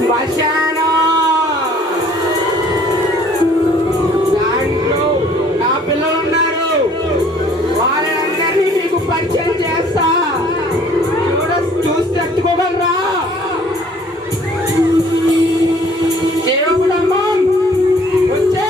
శ్మశానం దాంట్లో నా పిల్లలు ఉన్నారు. వాళ్ళందరినీ మీకు పరిచయం చేస్తా. చూసి తట్టుకోగలరా? దేవుడమ్మా వచ్చే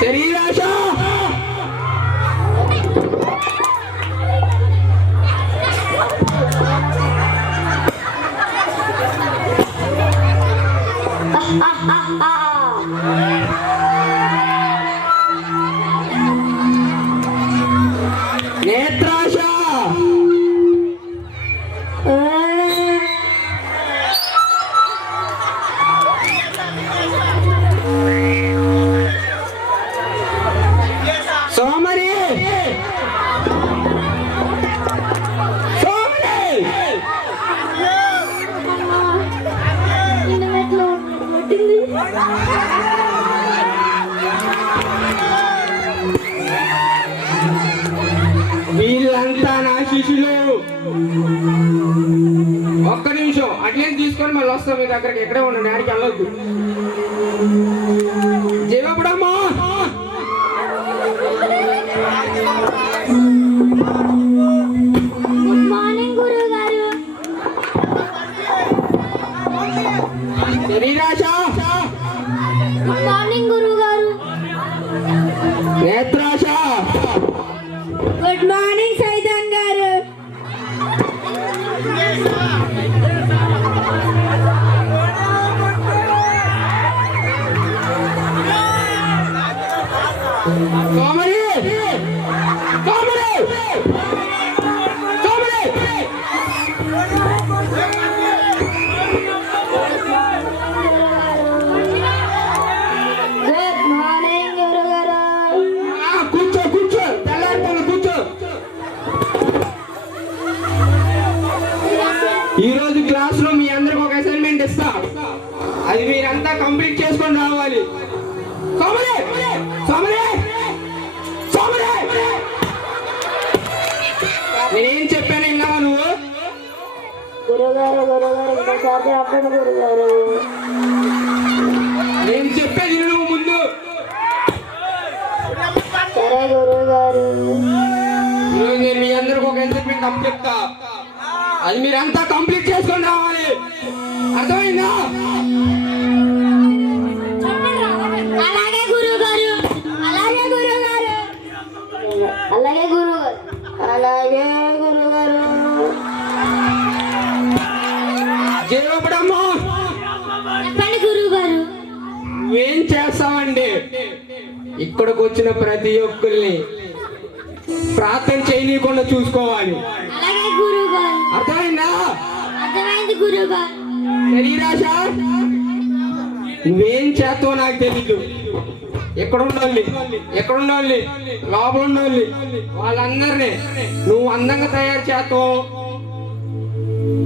శరీరాశ నేత్రాశ సోమరి వీళ్ళంతా నా శిష్యులు. ఒక్క నిమిషం అట్లనే తీసుకొని మళ్ళీ వస్తాం మీ దగ్గరకి. ఎక్కడే ఉన్నాను, ఆడికి వెళ్ళొద్దు. జీవపుడమ్మా గుడ్ మార్నింగ్ గురువు గారు. శరీరాశ గుడ్ మార్నింగ్ గురువు గారు. నేత్రాశ గుడ్ మార్నింగ్ సైదాన్ గారు. సోమరి సోమరి సోమరి గుడ్ మార్నింగ్ గురువు గారు. కూర్చో కూర్చో, తెల్లారిపోను కూర్చో. ఈరోజు క్లాస్ లో మీ అందరికి ఒక అసైన్మెంట్ ఇస్తా. అది మీరంతా కంప్లీట్ చేసుకొని రావాలి. సోమరి సోమరి సోమరి నేనేం చెప్పాను విన్నావా నువ్వు? గురుగారు ఇంకోసారి చెప్పండి గురుగారు. నేను చెప్పేది నువ్వు ముందు. సరే గురుగారు. ఈరోజు నేను మీ అందరికి ఒక అసైన్మెంట్ అప్పచెప్తా. అది మీరంతా కంప్లీట్ చేసుకొని రావాలి. అర్థమైందా? అలాగే గురుగారు. అలాగే గురుగారు. అలాగే గురుగారు. అలాగే గురుగారు. జీవపుడమ్మా చెప్పండి గురుగారు. నువ్వేం చేస్తావండి? ఇక్కడికి వచ్చిన ప్రతి ఒక్కరిని ప్రార్థన చేయనీయకుండా చూసుకోవాలి. అలాగే గురుగారు. అర్థమైందా? అర్థమైంది గురుగారు. శరీరాశ నువ్వేం చేస్తావో నాకు తెలీదు. ఎక్కడుండాలి లోపల ఉండాలి వాళ్ళందరినీ నువ్వు అందంగా తయారు చేస్తావు,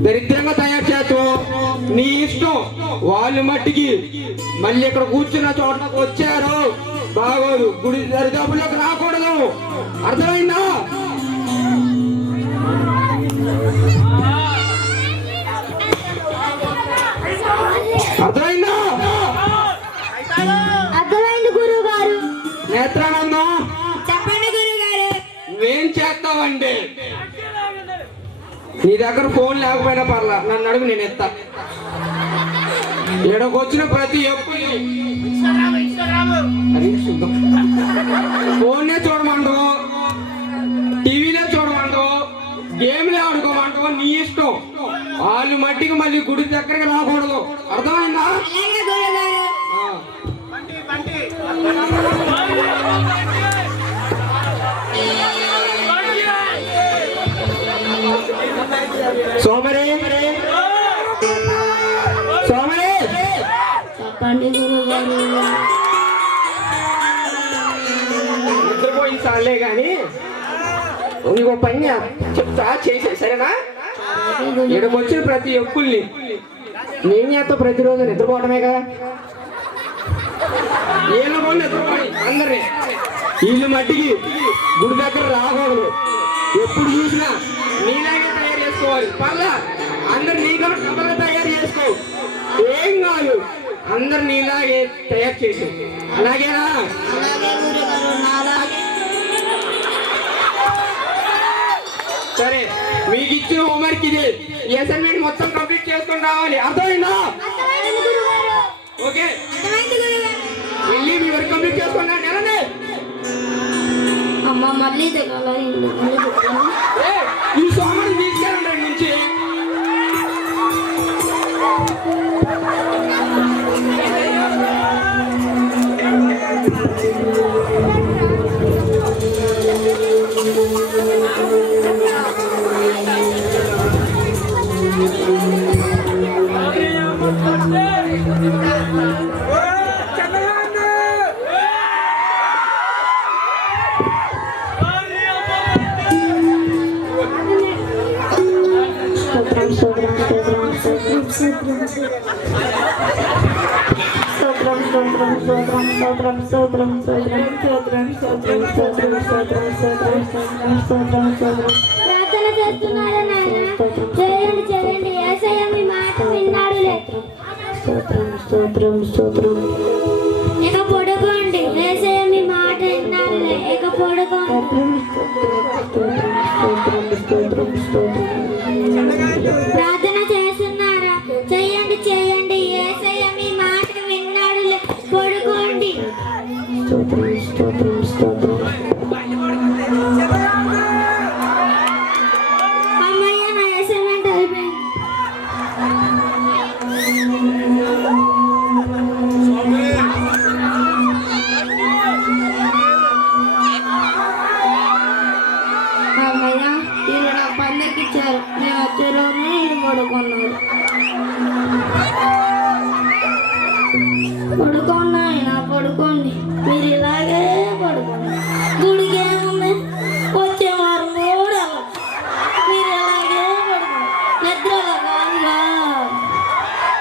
దరిద్రంగా తయారు చేస్తావు, నీ ఇష్టం. వాళ్ళు మట్టికి మళ్ళీ ఇక్కడ కూర్చున్న చోటకు వచ్చారు బాగోదు. గుడి దరిదాపుల్లోకి రాకూడదు. అర్థమైందా? అర్థమైందా? అర్థమైంది గురుగారు. నేత్రానందం చెప్పండి గురుగారు. నువ్వేం చేస్తావంటే నీ దగ్గర ఫోన్ లేకపోయినా పర్లా, నన్ను అడుగు, నేను ఎత్తా. ఇక్కడికి వచ్చిన ప్రతి ఒక్కరిని ఫోన్నే చూడమంటావు, టీవీలో చూడమంటావు, గేమ్లే ఆడుకోమంటావు, నీ ఇష్టం. వాళ్ళు మట్టికి మళ్ళీ గుడి దగ్గరికి రాకూడదు. అర్థమైందా? అలాగే గురుగారు. సోమరి సోమరి చెప్పండి గురుగారు. నిద్రపోయింది సార్లే కానీ నీకు పని చెప్తా చేసే సరేనా? ఇక్కడికి వచ్చిన ప్రతి ఒక్కల్ని నేను చేస్తా ప్రతిరోజు నిద్రపోవటమేగా. ఏళ్ళు కూడా నిద్రపోయి అందరినీ వీళ్ళు మట్టికి గుడి దగ్గర రాకూడదు. ఎప్పుడు చూసినా నీలాగే తయారు చేసుకోవాలి. పర్లా అందరు నీకన్నా తయారు చేసుకో, ఏం కాదు. అందరు నీలాగే తయారు చేసి అలాగేనా? సరే, మీకు ఇచ్చిన హోంవర్క్ ఇది. ఈ అసైన్మెంట్ మొత్తం కంప్లీట్ చేసుకొని రావాలి. అర్థమైందా? ఓకే, వెళ్ళి మీ వర్క్ కంప్లీట్ చేసుకున్నా నెలనే. అమ్మ మళ్ళీ ఈ సోమవారం తీసుకెళ్ళండి నుంచి. ప్రార్థన చేస్తున్నారా నాయన? చేయండి చేయండి, యేసయ్య మీ మాట విన్నాడులే. ఇక పడుకోండి, యేసయ్య మీ మాట విన్నాడులే. ఇక పడుకోండి. ప్రార్థన చేస్తున్నారా? చేయండి చేయండి, యేసయ్య మీ మాట విన్నాడులే. పడుకోండి. అమ్మయ్య, నా అసైన్మెంట్ అయిపోయింది. అమ్మయ్య, వీళ్ళు నాకు పందెకి ఇచ్చారు. నేను వచ్చేలోనే ఇది పడుకున్నాను. పడుకోండి ఆయన, పడుకోండి. మీరు ఇలాగే పడుకోండి. గుడికి ఏముంది, వచ్చే వారం కూడా మీరు ఇలాగే పడుకోండి. నిద్రలో కాదుగా,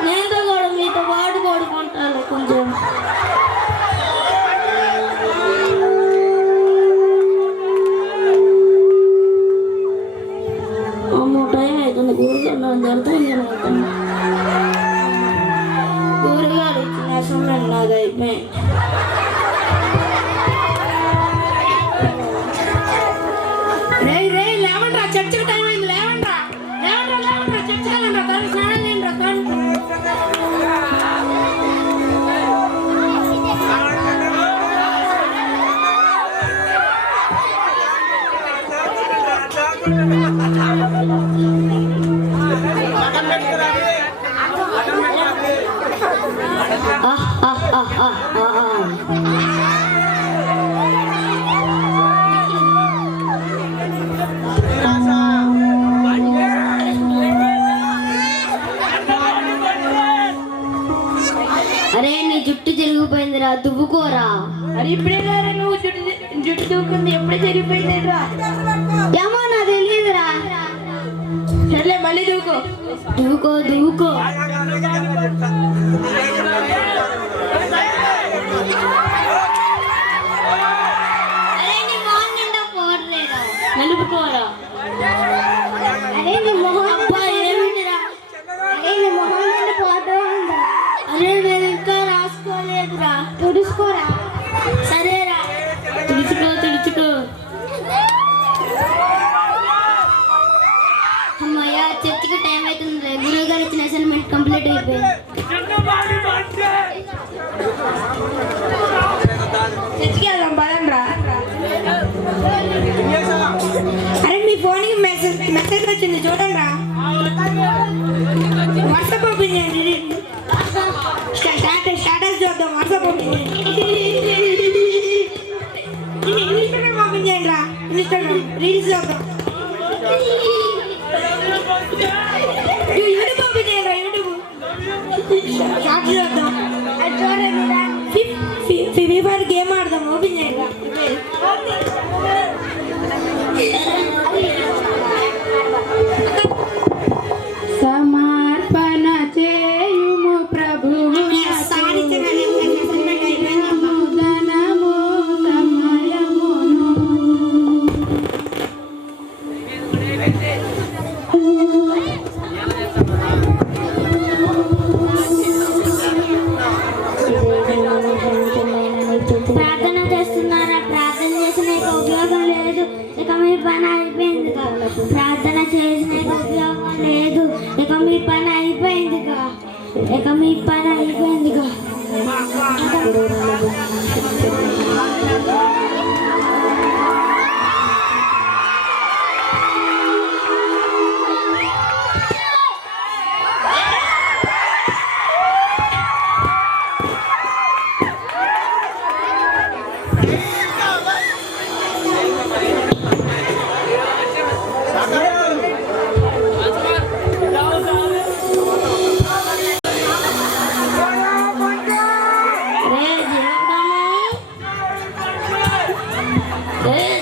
నేను కూడా మీతో పాటు పడుకుంటాను కొంచెం. అమ్మో, టైం అవుతుంది. గుడికెళ్ళడం జరుగుతుంది. గురుగారు ఇచ్చిన అసైన్మెంట్ నాది అయిపోయింది. లేవండ్రా, చర్చికి టైం అయింది. లేవండ్రా లేవండ్రా లేవండ్రా, చర్చికి వెళ్ళండి. తండ్రి స్నానం చేయండి. అరే, నీ జుట్టు తిరిగిపోయిందిరా, దువ్వుకోరా. అది ఇప్పుడే గారా నువ్వు జుట్టు దూకుంది, ఎప్పుడే జరిగిపోయిందిరా? ఏమో నా తెలియదురా. సర్లే, మళ్ళీ దూకో. దువ్వుకో దువ్వుకో. అరే, నీ మొహం నిండా పోట్లేదా? నలుపుకోరా. అరే, నీ మొహం అబ్బా ఏమిటిరా? అరే, నీ మొహం నిండా పోతా ఉందా? అరే, నేను ఇంకా రాసుకోలేదురా. తుడుచుకోరా. సరేరా, తుడుచుకో తుడుచుకో. అమ్మయ్య, చర్చికి టైం అవుతుంది. గురువు గారు ఇచ్చిన అసైన్మెంట్ కంప్లీట్ అయిపోయింది. చర్చికి వెళ్దాం, పదండ్రా. అరే, మీ ఫోన్కి మెసేజ్ వచ్చింది, చూడండి రా. వాట్సాప్ ఓపెన్ చేయండి. స్టాటస్ చూద్దాం. వాట్సాప్ ఓపెన్ చేయండి. ఇన్స్టాగ్రామ్ ఓపెన్ చేయండి రా. ఇన్స్టాగ్రామ్ రీల్స్ చూద్దాం. యూట్యూబ్ ఓపెన్ చేయండి రా. యూట్యూబ్ షార్ట్స్ చూద్దాం. ఫ్రీ ఫైర్ గేమ్ ఆడదాం. ఓపెన్ చేయండి రా. సమర్పణ చేయుము ప్రభువు ధనము సమయమును ప్రార్థన చేస్తున్నారా? ప్రార్థన చేసిన ఉపయోగం లేదు, ఇక మీ పని అయిపోయిందిగా. ప్రార్థన చేసిన ఉపయోగం లేదు, ఇక మీ పని అయిపోయిందిగా. ఇక మీ పని అయిపోయిందిగా.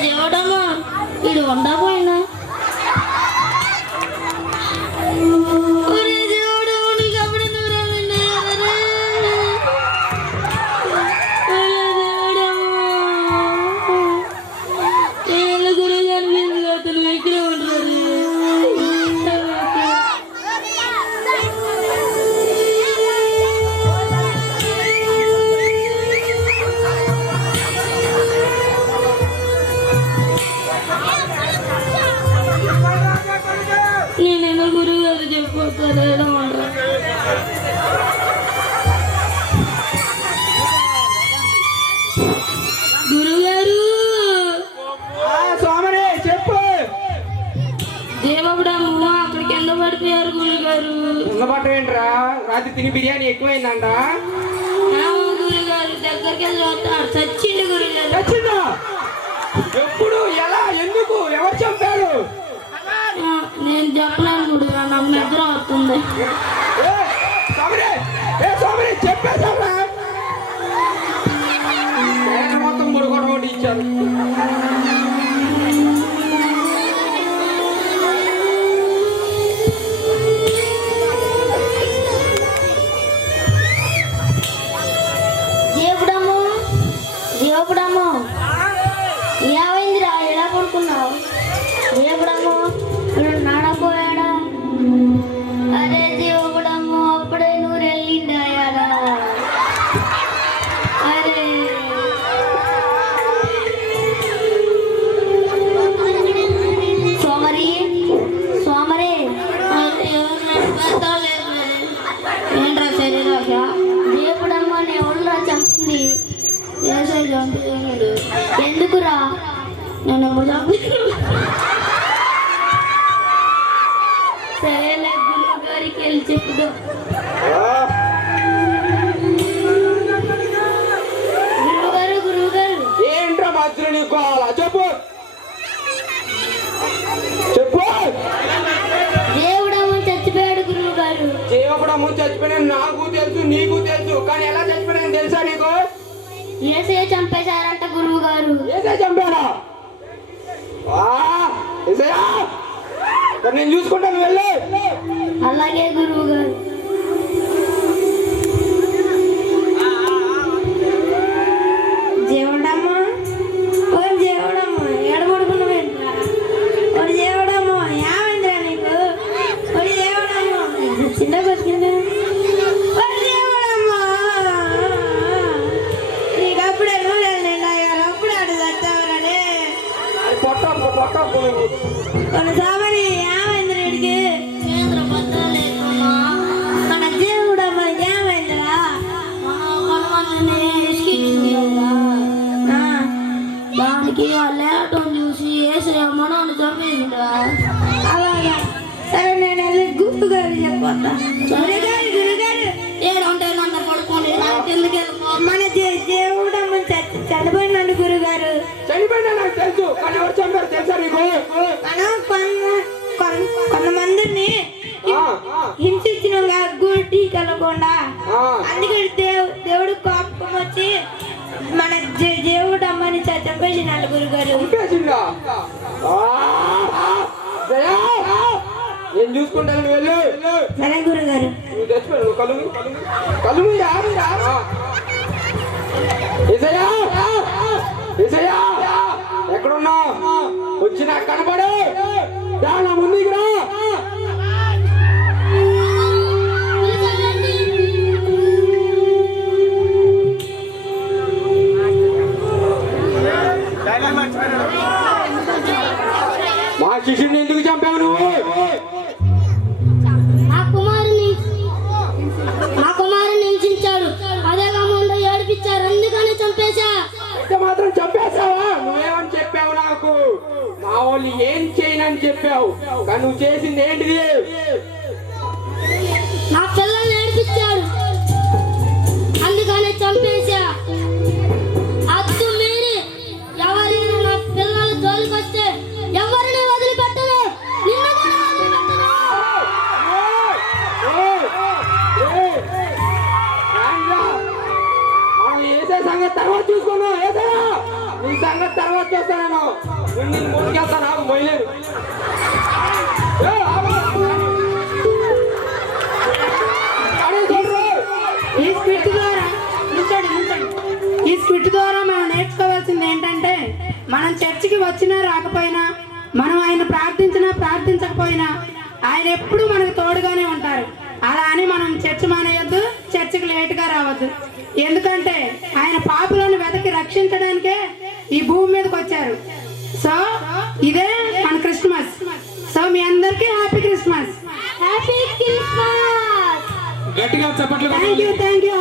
దేవుడమ్మా ఇది ఉండకపోయినా నేనేమో గురువు గారు చెప్పిపోతాను. గురుగారు సోమరే చెప్పు. దేవబుడమ్మ అక్కడ కింద పడిపోయారు గురుగారు. ఉండబట్ట ఏంట్రా? రాత్రి తిని బిర్యానీ ఎక్కువైందంట. గురుగారు దగ్గరికి వెళ్ళి చూస్తాడు, చచ్చిండు గురుగారు. చచ్చిందా? ఎప్పుడు, ఎలా, ఎందుకు, ఎవరు చంపారు? నేను చెప్పలేను గురుగారు, నాకు నిద్ర వస్తుంది. సోమరే చెప్పేసారా? మొత్తం ముడుకోవడం ఒకటి ఇచ్చారు. దేవుడము, దేవుడము, ఏమైందిరా? ఎలా పడుకున్నావు? దేవుడము నాడపోయాడా? అరే దేవుడము, అప్పుడే నూరు వెళ్ళిండాయాడా? అరే సోమరి, సోమరి ఏంట్రా శరీరాశ? దేవుడమ్మ నీ ఒళ్ళరా చంపింది. వేసాడు చంపుతున్నాడు. ఎందుకురా? నన్ను ఎవరు చంపుతున్నాడు? సరేలే, గురువు గారికి వెళ్ళి చెప్పుదాం. గురువుగారు, గురువుగారు, ఏంట్రా మధ్యలో నీకు కావాలా? చెప్పు చెప్పు. దేవుడమ్మ చచ్చిపోయాడు గురువు గారు. జీవపడము చచ్చిపోయిన నాకు తెలుసు, నీకు తెలుసు, కానీ ఎలా చచ్చిపోయినా తెలుసా నీకు? ఏసే చంపేశారంట గురువు గారు. ఏసే చంపాడా? ఏసయ్యా, నేను చూసుకుంటాను, వెళ్ళి. అలాగే గురువు గారు. దేవుడమ్మ, ఓ దేవుడమ్మ, ఎడబడుకున్నావేంట్రా? ఓ దేవుడమ్మ, ఏమైందిరా నీకు? ఓ దేవుడమ్మ, చిన్న బతికిందా? ఓ దేవుడమ్మ, నీకు అప్పుడే నూనె అప్పుడు అటు చచ్చావరనే. పొట్ట మన సామని ఏమైంది నీడికి? చేతుల పత్రాలు లేకున్నా మన దేవుడమ్మ ఏమైందిరా? కొంతమందిని ఇసుకిచ్చిందా? దానికి ఆ లేటం చూసి వేసేయమ్మ నన్ను చంపేసిందా? అలాగా, సరే నేను వెళ్ళి గురువు గారు చెప్పొస్తా. గురుగారు, గురుగారు, ఏడుంటే నన్ను పడుకోండి, నాకు ఎందుకు వెళ్ళిపో. మన దేవుడమ్మ చనిపోయినాడు గురుగారు. చనిపోయినా నాకు తెలుసు, కానీ ఎవరు చంపారు తెలుసా నీకు? మనం కొంతమందిని హింసించిన గుడి కలగకుండా, అందుకే దేవుడు కోపం వచ్చి మన దేవుడు అమ్మని చంపేసినాడు గురుగారు. చంపేసిందా? జయా, నేను చూసుకుంటాను, నువ్వు వెళ్ళు. సరే గురుగారు. నువ్వు తెచ్చిపోయావు, నువ్వు కలుగు కలుగు ఎక్కడున్నావు? వచ్చి నాకు కనపడు, నా ముందుకు రా. మా శిష్యుడిని ఎందుకు చంపావు నువ్వు? మా కుమారుని హింసించాడు, అదే కాకుండా ఏడిపించారు, అందుకని చంపేశా. అయితే మాత్రం చంపేశావా? నువ్వేమని చెప్పావు నాకు? మా వాళ్ళు ఏం చేయనని చెప్పావు, కానీ నువ్వు చేసింది ఏంటిది? నా పిల్లల్ని ఏడిపించాడు, అందుకని చంపేశా. అద్దు మీరి ఎవరైనా నా పిల్లల జోలికొస్తే ఎవరిని వదిలిపెట్టను, నిన్ను కూడా వదిలిపెట్టను. మనం వేసే సంగతి తర్వాత చూసుకోను. వేసాయా, నీ సంగతి తర్వాత చూస్తాను. నేను ముందుకెళ్తాను, నాకు మొయ్యలేదు. ఈ స్క్రిప్ట్ ద్వారా ఈ స్క్రిప్ట్ ద్వారా మనం నేర్చుకోవాల్సింది ఏంటంటే, మనం చర్చికి వచ్చినా రాకపోయినా, మనం ఆయన ప్రార్థించినా ప్రార్థించకపోయినా, ఆయన ఎప్పుడు మనకు తోడుగానే ఉంటారు. అలా అని మనం చర్చ్ మానేయొద్దు, చర్చికి లేటుగా రావద్దు. ఎందుకంటే ఆయన పాపులను వెతకి రక్షించడానికే ఈ భూమి మీదకి వచ్చారు. సో ఇదే మన క్రిస్మస్. సో మీ అందరికీ హ్యాపీ క్రిస్మస్. Happy Christmas. గట్టిగా చెప్పట్లు. Thank you.